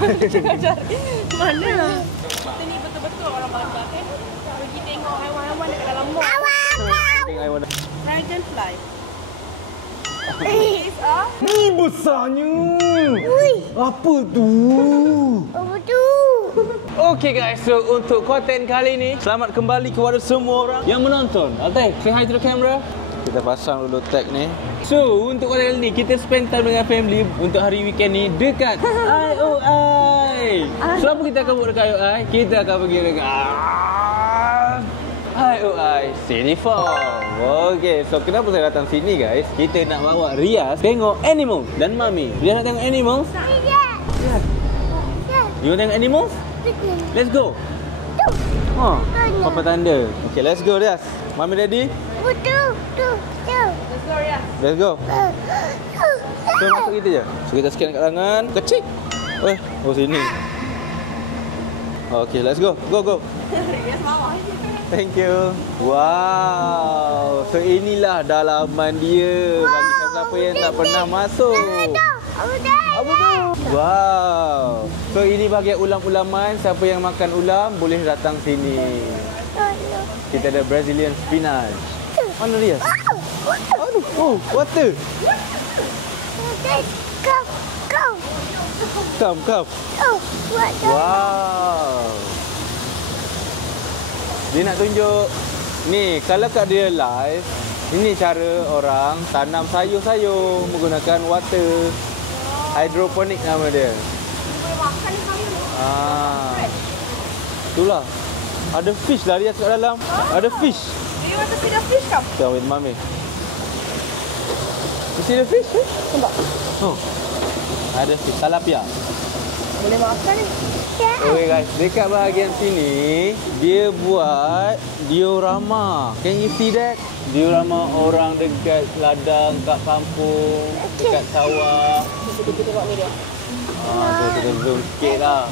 Tengah cari. Mana? Kita ni betul-betul orang bandar kan. Pergi tengok haiwan-haiwan dekat dalam mall. Tengok haiwan. Dragonfly. Ni besarnya. Apa tu? Apa tu? Okay guys, so untuk konten kali ni, selamat kembali kepada semua orang yang menonton. Altai, say hi to the camera. Kita pasang dulu tag ni. So, untuk konten kali ni, kita spend time dengan family untuk hari weekend ni dekat IOI. So, apa kita akan buat dekat IOI? Kita akan pergi dekat IOI City Farm. Okay, so kenapa saya datang sini guys? Kita nak bawa Riaz tengok animals dan Mami. Riaz nak tengok animals? Tidak. You nak tengok animals? Let's go. Papa tanda. Okay, let's go Riaz. Mami ready? Betul. Let's go, Ria. Let's go. So, masuk kita je. So, kita scan kat tangan. Kecil. Oh sini. Okay, let's go. Go. Riaz bawah. Thank you. Wow. So, inilah dalaman dia. Bagi siapa-siapa yang tak pernah masuk. Apa tu? Wow. So, ini bahagian ulam-ulaman. Siapa yang makan ulam, boleh datang sini. Kita ada Brazilian spinach. Mana dia? Aduh, oh, water. Come. Wow. Dia nak tunjuk. Ni, kalau kat dia live, ini cara orang tanam sayur-sayur menggunakan water. Hydroponik nama dia. Boleh makan ni kami. Itulah. Ada fish lah dia kat dalam. Ada fish. Do you want to see the fish come? Come with mommy. You see the fish? Nampak? Oh. Ada fish. Tilapia. Boleh makan ni. Okay guys, dekat bahagian sini dia buat diorama. Can you see that? Diorama orang dekat ladang, kat kampung, dekat sawah. Kita buat ni dia. Kita zoom sikit lah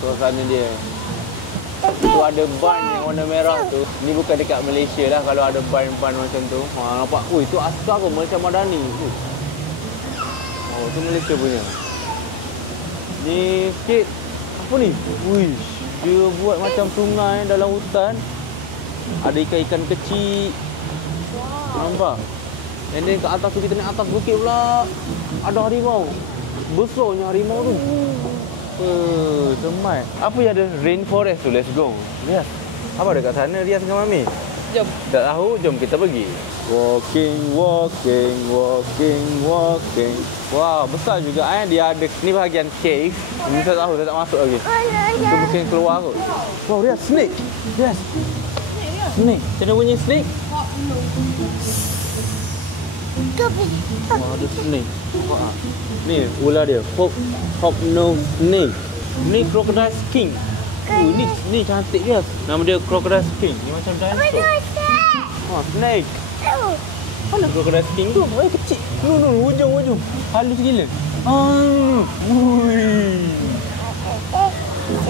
suasana dia. Tu ada ban yang warna merah tu. Ni bukan dekat Malaysia lah kalau ada ban-ban macam tu. Nampak? Ui, tu askar pun macam Madani. Oh, tu Malaysia punya. Ni sikit. Apa ni? Ui, dia buat macam sungai dalam hutan. Ada ikan-ikan kecil. Nampak? And then kat atas tu kita naik atas bukit pula. Ada harimau. Besarnya harimau tu. Semai. Apa yang ada rainforest tu? Let's go. Lihat. Apa ada kat sana Riaz dengan Mami? Jom. Tak tahu, jom kita pergi. Walking. Wow, besar juga Dia ada ni bahagian cave. Ni tak tahu, tak masuk lagi. Itu mungkin keluar kot. Wow, Riaz, snake. Riaz. Snake. Macam bunyi snake? Ada snake. Ni ular dia. Hognose snake. Ni crocodile king. Ni cantik dia. Nama dia crocodile king. Ni macam dinosaur. Snake. Mana crocodile king tu? Kecil. Ujung. Halus gila.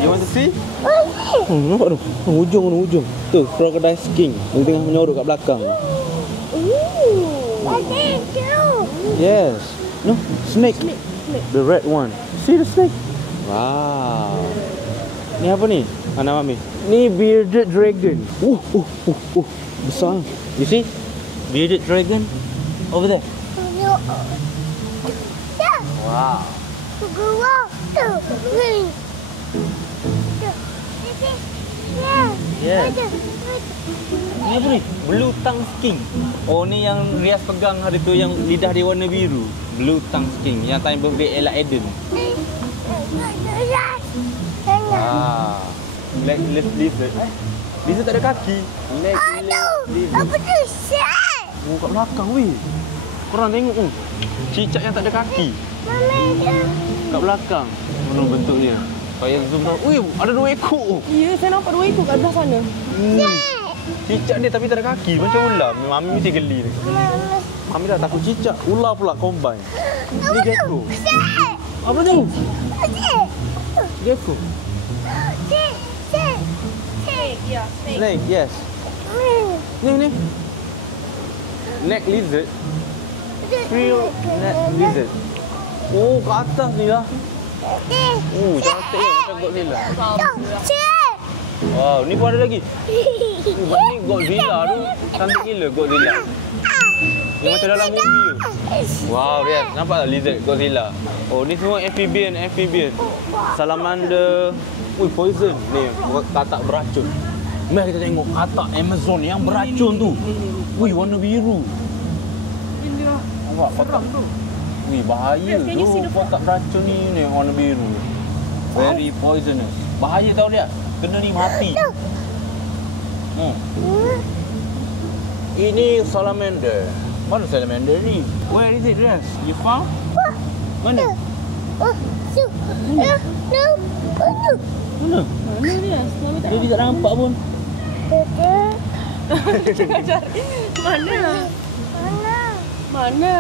You want to see? Nampak tu? Ujung. Tu crocodile king. Yang tengah menyorok kat belakang. Yes. No, snake. The red one. See the snake? Wow. Ni apa ni? Anak Mami. Ni bearded dragon. Besar. You see? Bearded dragon over there. Wow. Yes. Ni apa ni? Blue tongue skink. Oh, ni yang Riaz pegang hari tu yang lidah dia warna biru. Blue tongue skink yang time birthday Ella Eden. Black lizard. Lizard tak ada kaki. Black lizard. Apa tu? Syak. Oh, kat belakang weh. Korang tengok tu. Cicak yang tak ada kaki. Kat belakang. Mana bentuk dia? Saya zoom tahu. Ui, ada 2 ekor. Ya, saya nampak 2 ekor kat belah sana. Cicak dia tapi tak ada kaki. Macam ular. Mami mesti geli dia. Mami dah takut cicak. Ular pula combine. Ni gecko. Apa tu? Gecko. Snake, yes. Ni. Neck lizard. Frill neck lizard. Oh, ke atas ni lah. Cantik ya macam Godzilla. Cik. Wow, ni pun ada lagi. Ni Godzilla tu. Cantik gila Godzilla. Ni macam dalam movie tu. Wow, Riaz. Nampak tak lizard Godzilla? Oh, ni semua amphibian. Salamander. Ui, poison. Ni, katak beracun. Mari kita tengok katak Amazon yang beracun tu. Ui, warna biru. Nampak kotak tu. Ui, bahaya tu. Kotak beracun ni warna biru. Very poisonous. Bahaya tau dia. Kena ni mati. Ini salamander. Mana salamander ni? Where is it, Riaz? You found? Mana? Mana? Mana dia? Dia tak nampak pun. Mana?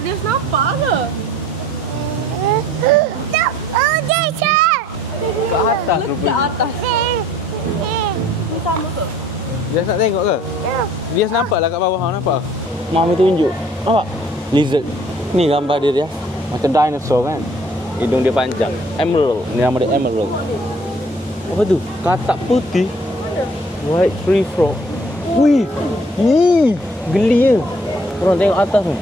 Dia nampak ke? Kat atas rupanya. Kat atas. Ni sama ke? Dia nak tengok ke? Dia nampak lah kat bawah. Nampak? Mami tunjuk. Nampak? Lizard. Ni gambar dia. Macam dinosaur kan? Hidung dia panjang. Emerald. Ni nama dia Emerald. Apa tu? Katak putih. White tree frog. Wih. Geli je. Korang tengok atas tu.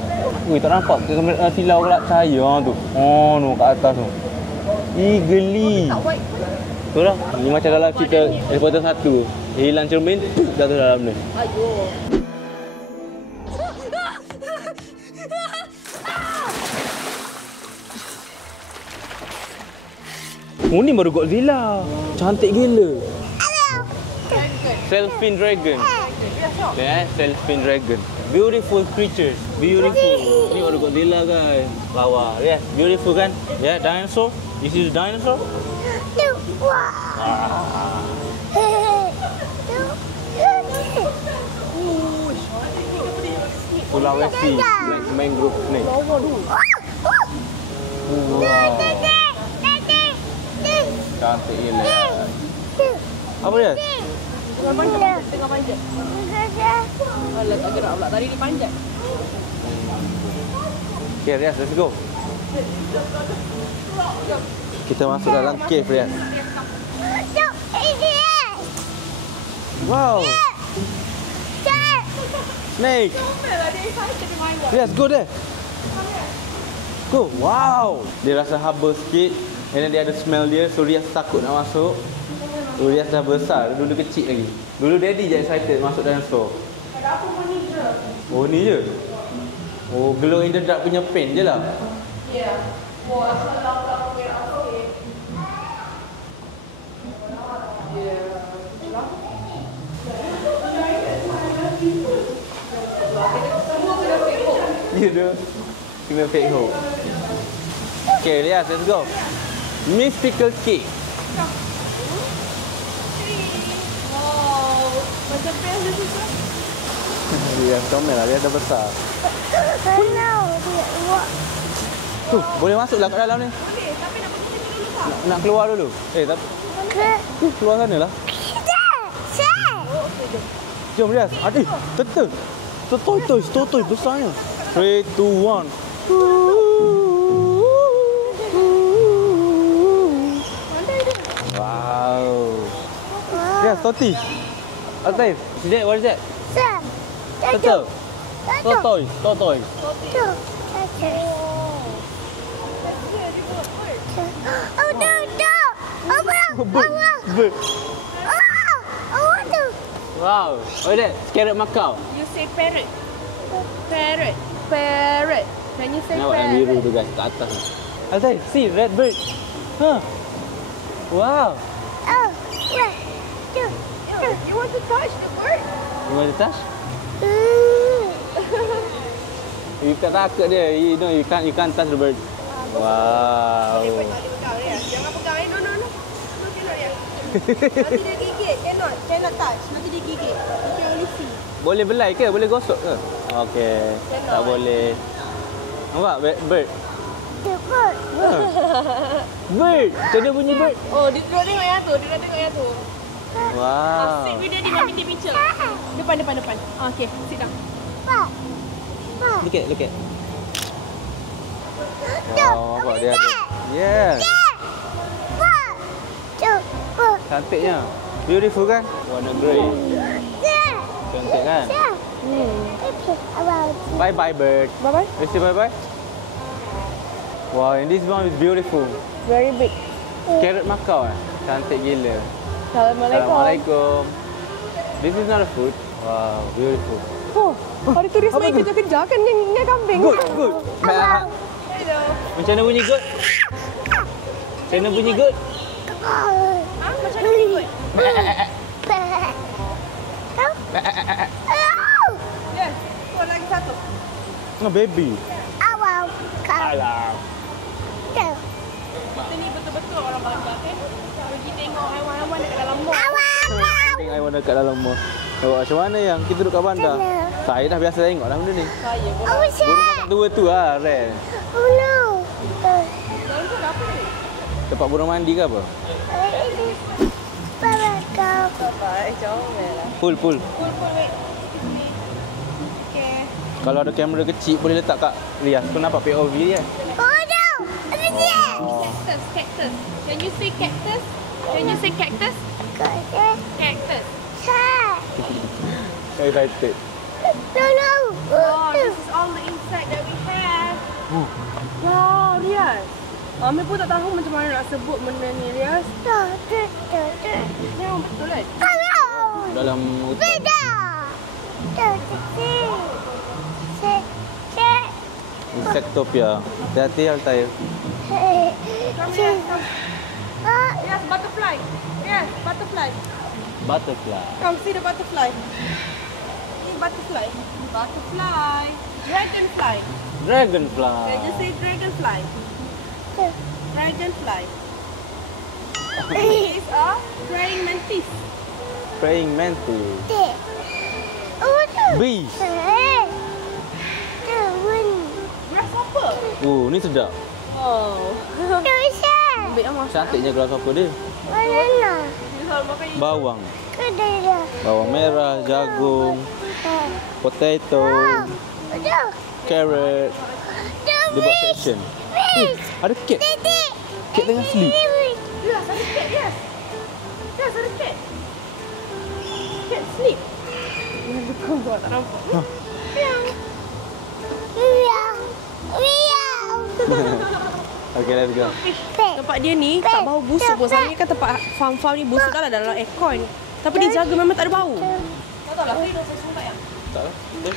Wih, tak nampak ke kamera silau kelak cahaya tu. Oh, no, kat atas tu. Geli. Betul lah. Ni macam dalam cerita Harry Potter 1. Dia hilang cermin, jatuh dalam ni. Oh, ni baru Godzilla. Cantik gila. Selfin dragon. Selfin dragon. Beautiful creatures. Beautiful. Ni baru Godzilla guys. Lawa. Yes, beautiful kan? Yeah, dinosaur. This is dinosaur. Sulawesi. Mangrove snake. Wow. Cantik gila. Apa dia? Tengah panjat. Alah, tak gerak pula. Tadi dia panjat. Okay, Riaz, let's go. Kita masuk dalam cave, Riaz. Wow. Snake. Riaz, go there. Go. Wow. Dia rasa haba sikit. And then dia ada smell dia. So Riaz takut nak masuk. So Riaz dah besar. Dulu kecil lagi. Dulu daddy je excited masuk dalam store. Ada apa pun ni je. Oh, ni je. Oh, glow in the dark punya pen je lah. Ya. Wah, asal lampu merah okey. Ya dah. Kena fake hook. Okay, Riaz, let's go. Mystical cake. Wow. Macam pen dia tu. Riaz, comel lah. Riaz dah besar. Tu, boleh masuklah kat dalam ni. Boleh, tapi nak pergi sini dulu tak? Nak keluar dulu. Tapi keluar sana lah. Jom Riaz. Adik, betul. Toy besarnya. 3, 2, 1. Wow. Riaz, Toti. Altair, is that, what is that? Betul. Toy. Bird. Wow. What is that? Carrot Macau. You say parrot. Parrot. Can you say Nampak yang parrot? biru tu guys, kat atas. Altair, see, red bird. Huh. Wow. You want to touch the bird? You want to touch? You tak takut dia. You know, you can't touch the bird. Wow. Jangan pegang. No. Cannot dia. Nanti dia gigit. Cannot touch. Nanti dia gigit. You can only see. Boleh belai ke? Boleh gosok ke? Okey. Tak boleh. Nampak bird? Bird. Macam dia bunyi bird. Oh, dia tengok yang tu. Wow. Sit with daddy, mami take picture. Depan. Okay, sit down. Look at. Wow. Nampak dia ada. Yes. Cantiknya. Beautiful kan? Warna grey. Cantik kan? Bye-bye bird. Bye-bye. You say bye-bye? Wow, and this one is beautiful. Very big. Carrot Macau eh? Cantik gila. Assalamualaikum. Assalamualaikum. This is not a food. Wow, beautiful. Oh, hari tu dia main kejar-kejar kan dengan kambing. Good, good. Hello. Macam mana bunyi good? Macam mana bunyi good? Macam mana ikut? Yes. Oh, lagi satu. Oh, baby. Alah. Kita ni betul-betul orang bangga kan? Pergi tengok haiwan-haiwan dekat dalam mall. Tengok haiwan dekat dalam mall. Tengok macam mana yang kita duduk kat bandar. Saya dah biasa tengok lah benda ni. Saya pun. Burung kakak tua tu lah, rare. Dalam tu ada apa ni? Tempat burung mandi ke apa? Bye-bye. Comel lah. Pull. Cool, wait. Okay. Kalau ada kamera kecil boleh letak kat Rias. Kau nampak POV dia. Cactus. Can you say cactus? Cactus. Excited. Oh, this is all the insect that we have. Wow, Rias. Amir pun tak tahu macam mana nak sebut benda ni, Rias. Memang betul kan? Dalam hutan. Insectopia. Hati-hati Altair. Come here. Yes, butterfly. Yes, butterfly. Butterfly. Come see the butterfly. Ini butterfly. Butterfly. Dragonfly. Dragonfly. Can you say dragonfly? Dragonfly. This is a praying mantis. Praying mantis. Bee. Grasshopper. Oh, ni sedap. Oh. Ambil Amar. Cantiknya grasshopper dia. Dia selalu makan ini. Bawang. Bawang merah, jagung, potato, carrot. Dia buat section. Ada cat. Cat tengah sleep. Yes, ada cat. Yes. Yes, ada cat. Cat sleep. Dia kau buat tak nampak. Okay, let's go. Tempat dia ni tak bau busuk pun. Selalunya kan tempat farm-farm ni busuk kan dalam aircon. Tapi dia jaga memang tak ada bau. Tak tahu lah, saya dah sungai yang. Tak lah. Betul.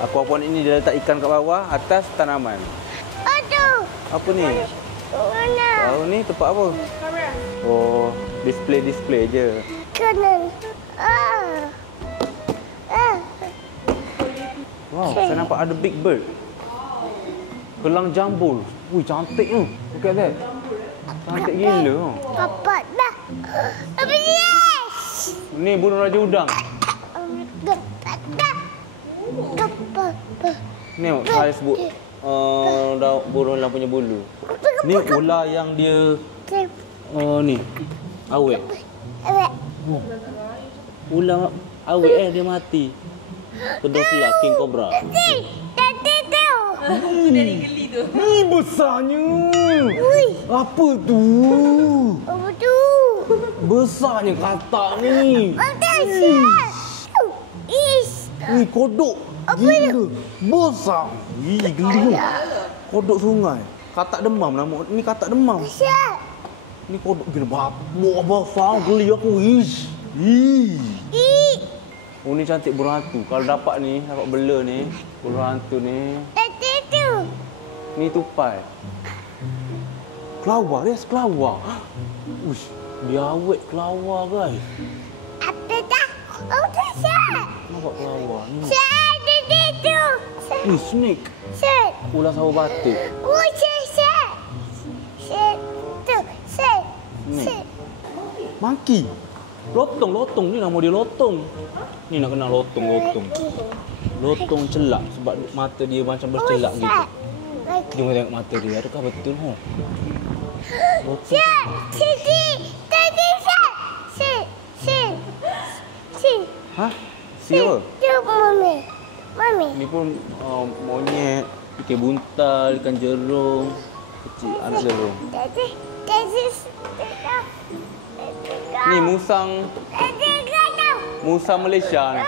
Aquaponic ini dia letak ikan kat bawah, atas tanaman. Apa ni? Tahu ni tempat apa? Kamera. Oh, display je. Wow, saya nampak ada big bird. Kelang jambul. Ui, cantik tu. Look at that. Cantik gila. Ni burung raja udang. Ni saya sebut burung yang punya bulu. Ni ular yang dia ni awet. Ular awet dia mati. Kedua pula king cobra. Dari geli tu. Besarnya. Apa tu? Besarnya katak ni. Kodok. Gila. Besar. Gila. Kodok sungai. Katak demam nama. Ni katak demam. Ni kodok gila babak besar. Geli aku. Oh, ni cantik burung hantu. Kalau dapat ni, dapat bela ni, burung hantu ni. Ni tupai. Kelawar, yes, kelawar. Uish, dia awet kelawar, guys. Nampak kelawar ni. Ni snake. Ular sawah batik. Snake. Monkey. Lotong ni nama dia lotong. Ni nak kenal lotong. Lotong celak sebab mata dia macam bercelak gitu. Jom kita tengok mata dia. Adakah betul? Lotong. Hah? Si apa? Ni pun monyet. Ikan buntal, ikan jerung. Kecil, anak jerung. Ni musang. Musang Malaysia ni.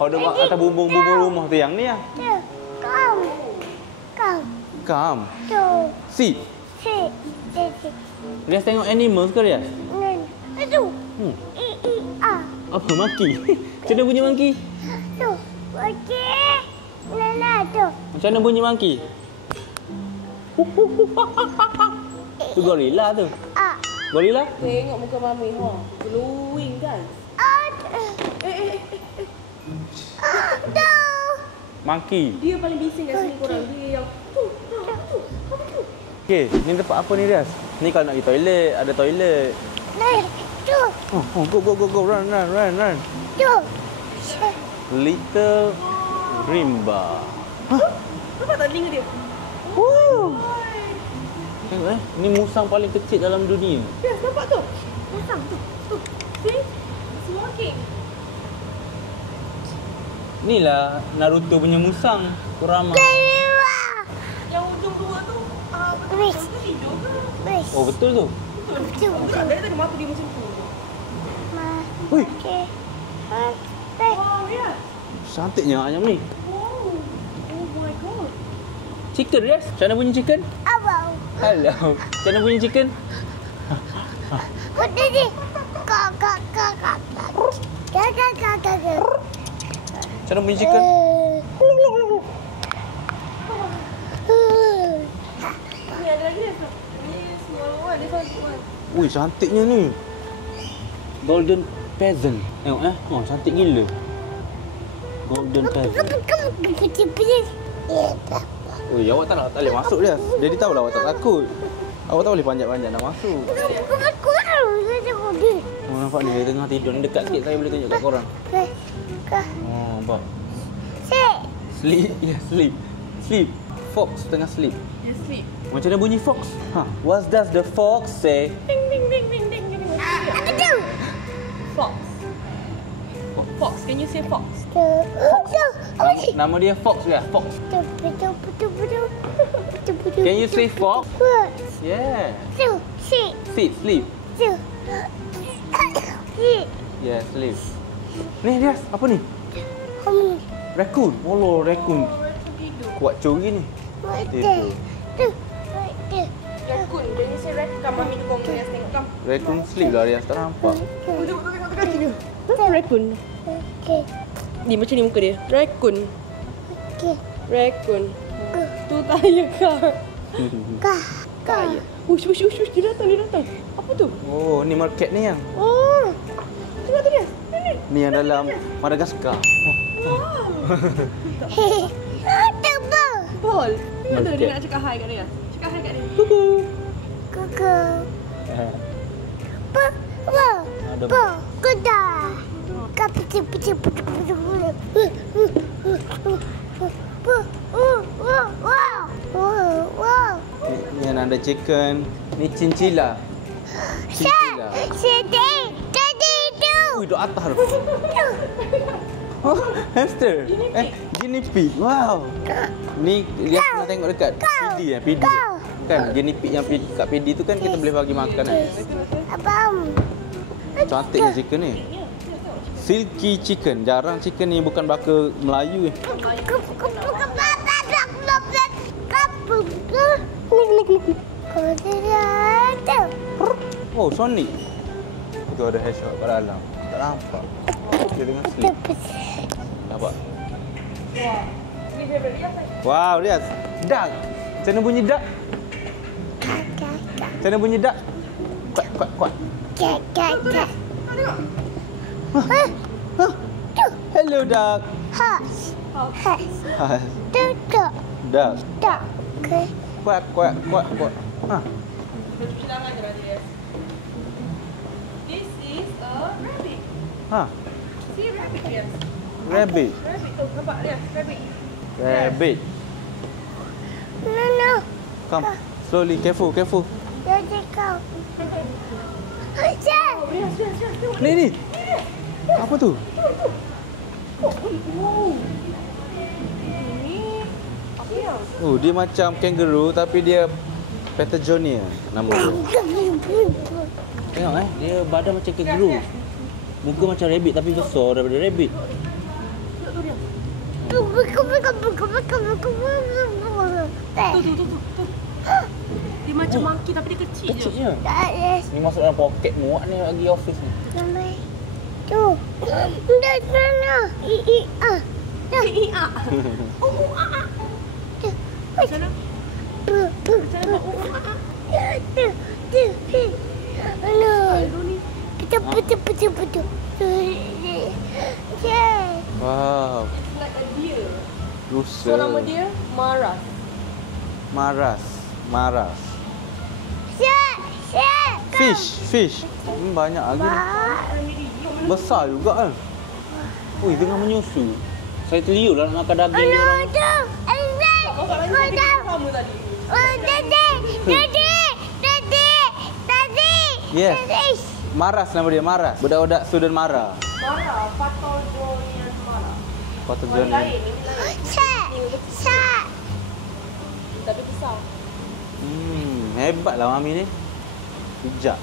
Ada atas bumbung-bumbung rumah tu yang ni lah. Kam. Si. Rias tengok animals ke Rias? Apa maki? Macam mana bunyi maki? Macam mana bunyi maki? Tu gorila tu. Gorila? Tengok muka mami, glowing kan? Maki. Dia paling bising kat sini korang. Dia yang tu. Okey, ni tempat apa ni Rias? Ni kalau nak pergi toilet, ada toilet. Go, run. Little Rimba. Nampak tak telinga dia? Tengok ni musang paling kecil dalam dunia. Yes, nampak tu? Musang tu. See? It's walking. Inilah Naruto punya musang. Kurama. Yang ujung dua tu, betul ke tidur ke? Oh, betul tu. Betul. Tak ada tadi mata dia macam tu. Ui, Wow, ya. cantiknya ayam ni. Wow. Oh my god. Chicken Rias. Macam mana bunyi chicken? Hello. Macam mana bunyi chicken? Macam mana bunyi chicken? Ni ada lagi dia. Ni small one. This one big one. Ui, cantiknya ni. Golden Peasant. Tengok Oh, cantik gila. Golden Peasant. Ui, awak tak boleh masuk dia. Daddy tahulah awak tak takut. Awak tak boleh panjat-panjat nak masuk. Oh, nampak ni dia tengah tidur. Ni dekat sikit saya boleh tunjuk kat korang. Oh, nampak. Sleep. Yeah, sleep. Sleep. Fox tengah sleep. You sleep. Macam mana bunyi fox? What does the fox say? Ding ding ding ding ding. Fox. Fox. Can you say fox? Nama dia Fox ya? Fox. Can you say fox? Yeah. Sit, sleep. Yeah, sleep. Ni dia, apa ni? Raccoon. Oh, raccoon. Kuat curi ni. Tidur. Raccoon. Can you say raccoon? Come, mami tengok Rias tengok. Come. Raccoon sleep lah Rias, tak nampak. Tengok kaki dia. Raccoon. Ni macam ni muka dia. Raccoon. Raccoon. Tu tanya kau. Kaya. Ush. Dia datang. Apa tu? Oh, ni market ni yang. Oh. Tengok tu dia. Ni. Ni yang dalam Madagaskar. Wow. Paul. Tengok tu dia nak cakap hi kat dia. Cakap hi kat dia. Kuku. Ni yang ada chicken. Ni cincila. Ui, duk atas tu. Oh, hamster. Guinea pig. Wow. Ni dia pernah tengok dekat PD PD. Kan guinea pig yang kat PD tu kan kita boleh bagi makan kan. Cantiknya chicken ni. Silky chicken. Jarang chicken ni bukan baka Melayu ni. Oh, Sonic. Itu ada hedgehog kat dalam. Tak nampak. Dia tengah sleep. Nampak? Wow, lihat. Duck. Macam mana bunyi duck? Macam mana bunyi duck? Kuat. Hello, duck. Duck. Kuat. This is a rabbit. See rabbit, yes. Rabbit. Rabbit tu, nampak dia? Rabbit. Come. Slowly, careful. Ni. Apa tu? Wow. Ini apa Oh, dia macam kangaroo tapi dia Patagonia nama dia. Tengok dia badan macam kangaroo. Muka macam rabbit tapi besar daripada rabbit. Tu. Dia macam monkey tapi dia kecil je. Kecil je. Ni masuk dalam poket muak ni lagi office ni. Tu. Dah sana. Macam mana? Macam mana? Betul. Wow. Like a deer. Rusa. So nama dia Maras. Maras. Fish. Banyak lagi. Besar juga kan. Ui, tengah menyusu. Saya terliur lah nak makan daging dia orang. Yes. Maras nama dia, Maras. Budak-budak student Mara. Patogonian Mara. Patogonian. Tapi besar. Hebatlah Mami ni. Bijak.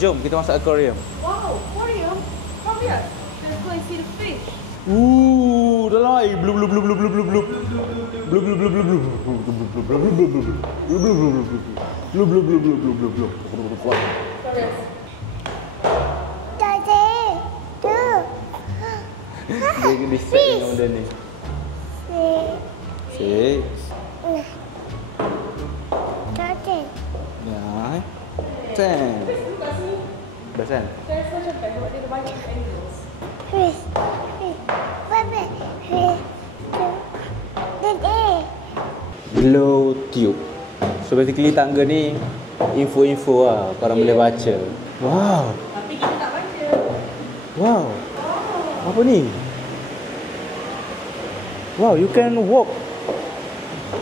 Jom kita masuk aquarium. Wow, aquarium. Come here. Let's go and see the fish. Dalam air. Blub blub blub blub blub blub blub. Blub blub blub blub blub. Blub blub blub blub blub. Blub blub blub blub blub. Blub blub blub blub blub blub. Serius. Dia distract dengan benda ni. Six. Nine. 10. Best kan? There's such a bag sebab dia ada banyak angles. Glow tube. So basically tangga ni info-info lah korang boleh baca. Wow. Tapi kita tak baca. Wow. Apa ni? Wow, you can walk.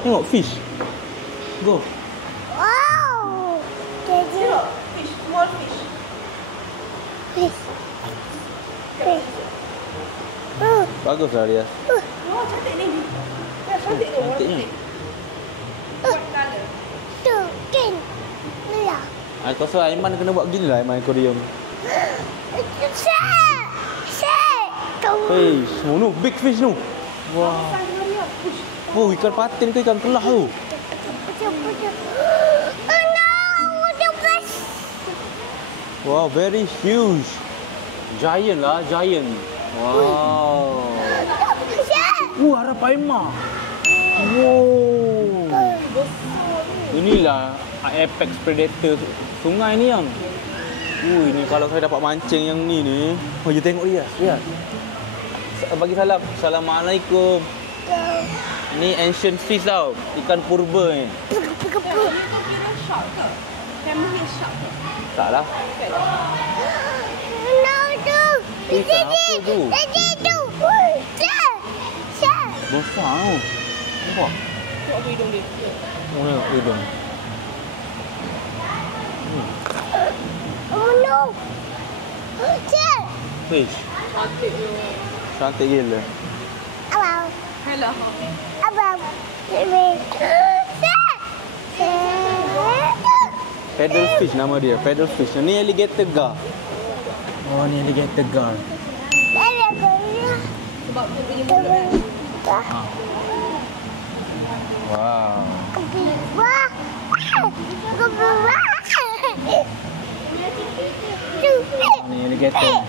Tengok fish. Go. Tengok, fish, small fish. Bagus lah dia. Wah, cantik ni. Ya, cantik tu. Cantiknya. White colour. Aku rasa Aiman kena buat gini lah Aiman aquarium. Hey, semua nu big fish nu. Wah. Oh, ikan patin ke ikan kelah tu. Wow, very huge. Giant lah, giant. Wow. Arapaima. Wow. Inilah apex predator sungai ni yang. Ini kalau saya dapat mancing yang ni. Oh, you tengok dia. Lihat. Bagi salam. Assalamualaikum. Ni ancient fish tau. Ikan purba ni. Ni kau kira shark ke? Hammerhead shark ke? Tak lah. Ikan apa tu? Besar tu. Nampak? Tengok apa hidung dia. Oh, tengok hidung. Fish. Cantik tu. Cantik gila. Hello. Paddle fish nama dia. Paddle fish. Ni alligator gar. Oh, ni alligator gar. Sebab dia punya mulut kan. Wow. Ni alligator.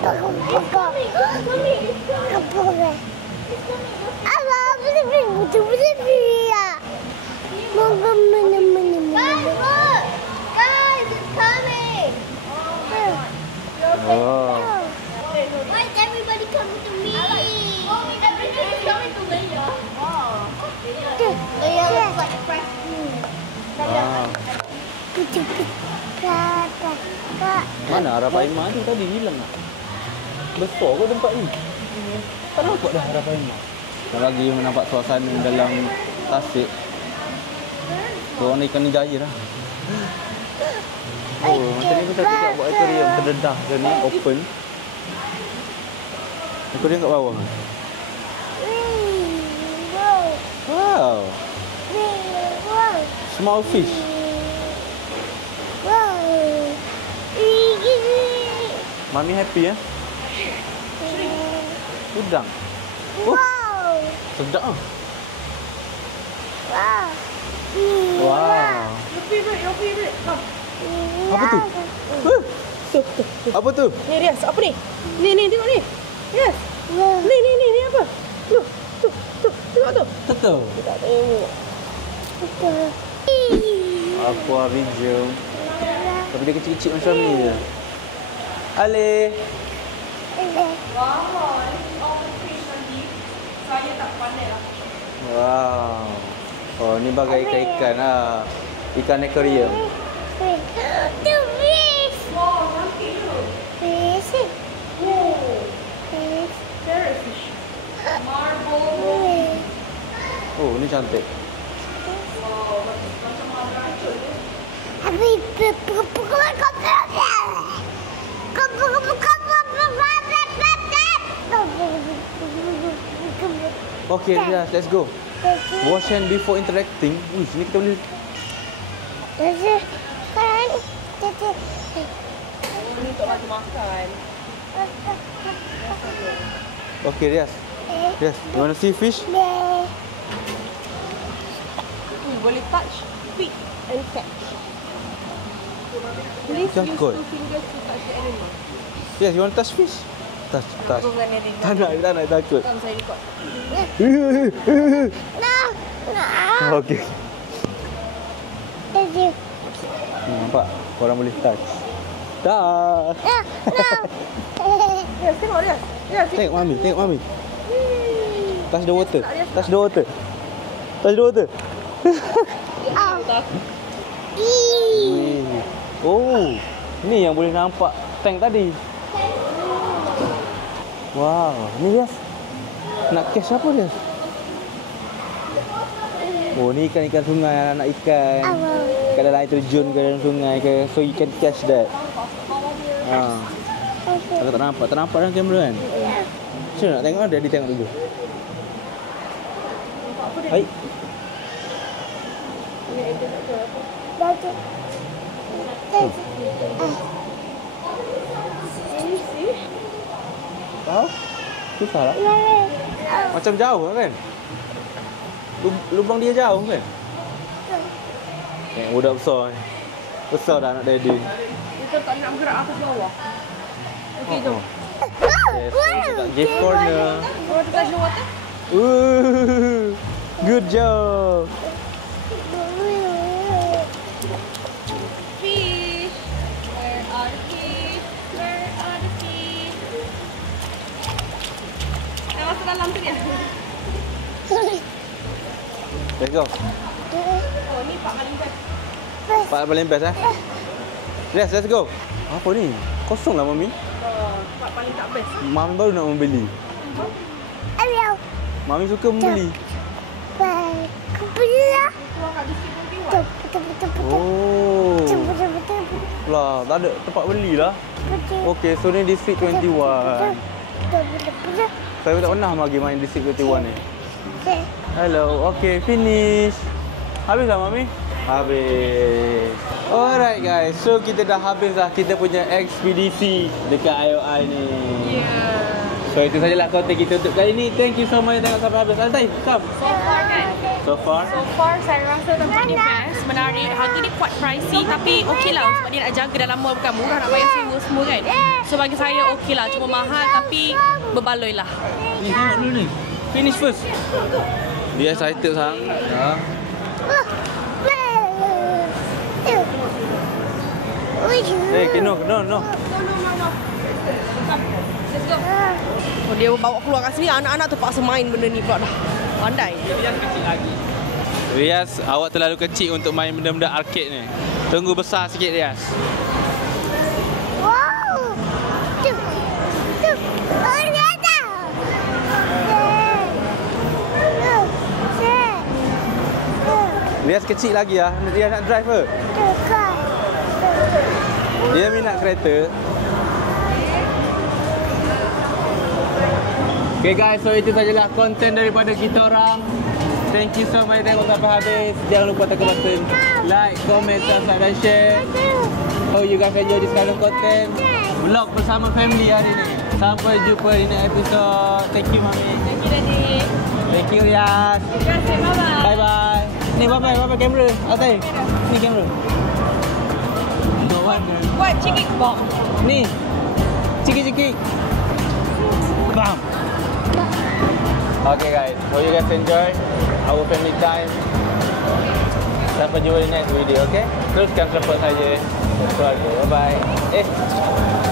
Oh. Why is everybody coming to me? Everybody's coming to Leia. Leia looks like fresh food. Mana Arapaima tu tadi hilang tak? Besar ke tempat ni? Tak nampak dah Arapaima. Dan lagi nampak suasana dalam tasik. Orang ikan ni jaya lah. Oh, macam ni kita tidak buat aquarium terdedah ke ni, open. Aquarium kat bawah. Wow. Small fish. Mami happy ya? Udang. Sedap ah. Wow. Your favorite. Come. Apa tu? Apa tu? Ni Rias, apa ni? Ni tengok ni. Yes. Ni apa? Tu. Tengok tu. Betul. Tak tengok. Aquarium. Tapi dia kecil-kecil macam ni je. Ale. Wow, all the fish lagi. Saya tak pandai lah. Wow. Oh, ni bagai ikan-ikan lah. Ikan aquarium. The fish. Wow, cantik tu. Fish. Oh, Fish. parrot fish. Marble. Oh, ni cantik. Wow, macam racun ni. Okay, yeah, let's go. Wash hand before interacting. Wih, sini kita boleh. Ni untuk bagi makan. Okay, Rias. Rias, you want to see fish? Boleh touch, pick and catch. Please Just use good. 2 fingers to touch the animal. Yes, you want to touch fish? Touch. Aku dengan dia. Tak nak, takut. Come, saya record. Okay. Nampak? Korang boleh touch. Dah. Yes, tengok dia. Yes, Tengok mami. Touch the water. Touch the water. Oh, ni yang boleh nampak tank tadi. Wow, ni Rias. Nak catch apa Rias? Oh, ni ikan-ikan sungai, anak ikan. Kat dalam air terjun ke dalam sungai ke. So you can catch that. Aku tak nampak dalam kamera kan? Macam nak tengok dia tengok dulu. Hai. Tahu? Susah lah. Macam jauh kan? Lubang dia jauh kan? Budak besar ni. Besar dah anak daddy. kita tak nak bergerak atas bawah. Okey, jom. Yes, kita kat gift corner. Want to touch the water? Good job. Fish. Where are the fish? Where are the fish? Masuk dalam tu dia. Let's go. Oh, ni part paling best. Part paling best eh. Yes, let's go. Apa ni? Kosong lah Mami. Part paling tak best. Mami baru nak membeli. Mami suka membeli. Keluar kat district 21. Oh. Lah, tak ada tempat beli lah. Okay, so ni District 21. Saya tak pernah lagi main District 21 ni. Hello, okay, finish. Habis lah Mami? Habis. Alright guys, so kita dah habis lah kita punya ekspedisi dekat IOI ni. Yeah. So itu sajalah konten kita untuk kali ni. Thank you so much tengok sampai habis. Altai, come. So far kan? So far? So far saya rasa tempat ni best, menarik. Harga dia quite pricey tapi okey lah sebab dia nak jaga dalam mall bukan murah nak bayar sewa semua kan. So bagi saya okey lah, cuma mahal tapi berbaloi lah. Ni tengok dulu ni. Finish first. Dia excited sangat. Ha. Okay, no. No. Come, let's go. Oh, dia bawa keluar kat sini, anak-anak terpaksa main benda ni pula dah. Pandai. Rias kecil lagi. Rias, awak terlalu kecil untuk main benda-benda arcade ni. Tunggu besar sikit Rias. Wow. Tu. Oh, dia dah. Rias kecil lagi lah. Rias nak drive ke? Dia minat kereta. Okay guys, so itu sajalah konten daripada kita orang. Thank you so much tengok sampai habis. Jangan lupa tekan button like, comment, subscribe dan share. Oh, you guys enjoy this kind of content. Vlog bersama family hari ni. Sampai jumpa di next episode. Thank you, Mami. Thank you, Daddy. Thank you, Riaz. Terima kasih. Bye-bye. Bye-bye. Ni, bye-bye kamera. Atai. Ni kamera. Buat cikik bom. Ni. Cikik-cikik. Bam. Okay guys, hope you guys enjoy our family time. Sampai jumpa di next video, okay? Teruskan support saja. Bye-bye.